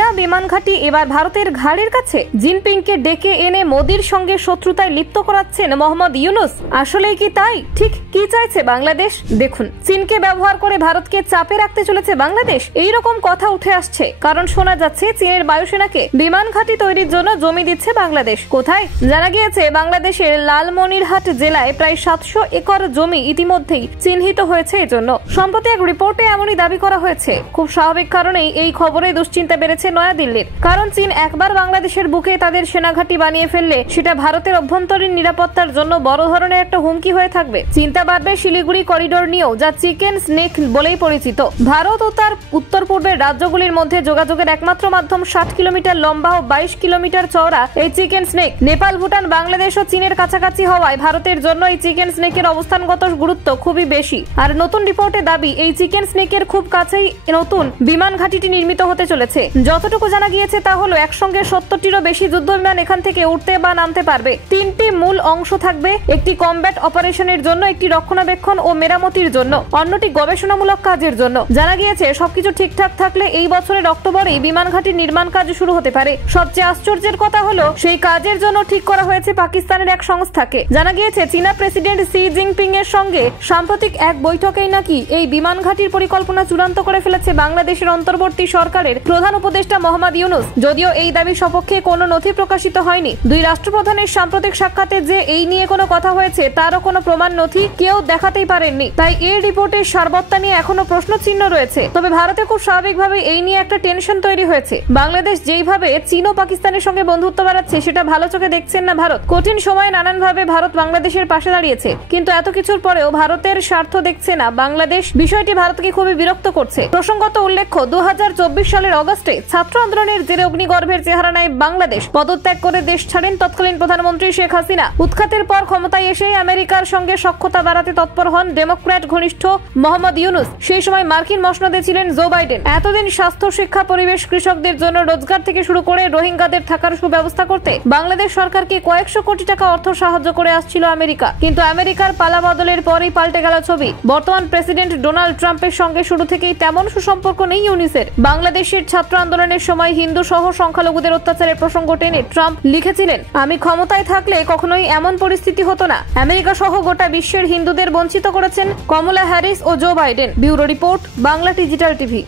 চীনা বিমান ঘাঁটি এবার ভারতের ঘাড়ের কাছে। জিনপিংকে ডেকে এনে মোদির সঙ্গে শত্রুতায় লিপ্ত করাচ্ছেন মোহাম্মদ ইউনুস। আসলেই কি তাই? ঠিক কি চাইছে বাংলাদেশ? দেখুন, চীনকে ব্যবহার করে ভারতকে চাপে রাখতে চলেছে বাংলাদেশ, এইরকম কথা উঠে আসছে। কারণ শোনা যাচ্ছে চীনের বায়ুসেনাকে বিমান ঘাঁটি তৈরির জন্য জমি দিচ্ছে বাংলাদেশ। কোথায়? জানা গিয়েছে বাংলাদেশের লালমনিরহাট জেলায় প্রায় 700 একর জমি ইতিমধ্যেই চিহ্নিত হয়েছে এজন্য। সম্প্রতি এক রিপোর্টে এমনই দাবি করা হয়েছে। খুব স্বাভাবিক কারণেই এই খবরে দুশ্চিন্তা বেড়েছে নয়াদিল্লির। কারণ চীন একবার বাংলাদেশের বুকে তাদের সেনাঘাঁটি বানিয়ে ফেললে সেটা ভারতের অভ্যন্তরীণ নিরাপত্তার জন্য বড় ধরনের একটা হুমকি হয়ে থাকবে। চিন্তা বাড়বে শিলিগুড়ি করিডোর নিয়েও, যা চিকেন স্নেক বলেই পরিচিত। ভারত ও তার উত্তর পূর্বের রাজ্যগুলির মধ্যে যোগাযোগের একমাত্র মাধ্যম 60 কিলোমিটার লম্বা ও 22 কিলোমিটার চওড়া এই চিকেন স্নেক। নেপাল, ভুটান, বাংলাদেশ ও চীনের কাছাকাছি হওয়ায় ভারতের জন্য এই চিকেন স্নেকের অবস্থানগত গুরুত্ব খুবই বেশি। আর নতুন রিপোর্টে দাবি এই চিকেন স্নেকের খুব কাছেই নতুন বিমান ঘাঁটিটি নির্মিত হতে চলেছে। যতটুকু জানা গিয়েছে তা হলো একসঙ্গে 70টিরও বেশি যুদ্ধ বিমান এখান থেকে উঠতে বা নামতে পারবে। 3টি মূল অংশ থাকবে, একটি কমব্যাট অপারেশনের জন্য, একটি রক্ষণাবেক্ষণ ও মেরামতির জন্য, অন্যটি গবেষণামূলক কাজের জন্য। জানা গিয়েছে সবকিছু ঠিকঠাক থাকলে এই বছরের অক্টোবরেই বিমান ঘাঁটির নির্মাণ কাজ শুরু হতে পারে। সবচেয়ে আশ্চর্যের কথা হলো সেই কাজের জন্য ঠিক করা হয়েছে পাকিস্তানের এক সংস্থাকে। জানা গিয়েছে চীনা প্রেসিডেন্ট শি জিনপিং এর সঙ্গে সাম্প্রতিক এক বৈঠকেই নাকি এই বিমান ঘাঁটির পরিকল্পনা চূড়ান্ত করে ফেলেছে বাংলাদেশের অন্তর্বর্তী সরকারের প্রধান উপদেষ্টা মোহাম্মদ ইউনুস। যদিও এই দাবির সপক্ষে কোনো নথি প্রকাশিত হয়নি। দুই রাষ্ট্রপ্রধানের সাম্প্রতিক সাক্ষাতে যে এই নিয়ে কোনো কথা হয়েছে তারও কোনো প্রমাণ নথি কেউ দেখাতেই পারেননি। তাই এই রিপোর্টের সারবত্তা নিয়ে এখনো প্রশ্ন চিহ্ন রয়েছে। তবে ভারতে খুব স্বাভাবিকভাবে এই নিয়ে একটা টেনশন তৈরি হয়েছে। বাংলাদেশ যেইভাবে চীন ও পাকিস্তানের সঙ্গে বন্ধুত্ব বাড়াচ্ছে সেটা ভালো চোখে দেখছেন না ভারত। কঠিন সময়ে নানানভাবে ভারত বাংলাদেশের পাশে দাঁড়িয়েছে, কিন্তু এত কিছুর পরেও ভারতের স্বার্থ দেখছে না বাংলাদেশ। বিষয়টি ভারতকে খুবই বিরক্ত করছে। প্রসঙ্গত উল্লেখ্য, 2024 সালের অগস্টে ছাত্র আন্দোলনের জেরে অগ্নিগর্ভের চেহারা নেয় বাংলাদেশ। পদত্যাগ করে দেশ ছাড়েন তৎকালীন প্রধানমন্ত্রী শেখ হাসিনা। উৎখাতের পর ক্ষমতায় এসে আমেরিকার সঙ্গে সখ্যতা বাড়াতে তৎপর হন ডেমোক্র্যাট ঘনিষ্ঠ মোহাম্মদ ইউনুস। সেই সময় মার্কিন মসনদে ছিলেন জো বাইডেন। এতদিন স্বাস্থ্য, শিক্ষা, পরিবেশ, কৃষকদের জন্য রোজগার থেকে শুরু করে রোহিঙ্গাদের থাকার সুব্যবস্থা করতে বাংলাদেশ সরকারকে কয়েকশো কোটি টাকা অর্থ সাহায্য করে আসছিল আমেরিকা। কিন্তু আমেরিকার পালা বদলের পরই পাল্টে গেল ছবি। বর্তমান প্রেসিডেন্ট ডোনাল্ড ট্রাম্পের সঙ্গে শুরু থেকেই তেমন সুসম্পর্ক নেই ইউনুসের। বাংলাদেশের ছাত্র আন্দোলনের সময় হিন্দু সহ সংখ্যালঘুদের অত্যাচারের প্রসঙ্গ টেনে ট্রাম্প লিখেছিলেন, আমি ক্ষমতায় থাকলে কখনোই এমন পরিস্থিতি হতো না। আমেরিকা সহ গোটা বিশ্বের হিন্দুদের বঞ্চিত করেছেন কমলা হ্যারিস ও Joe Biden. Bureau report, Bangla digital TV.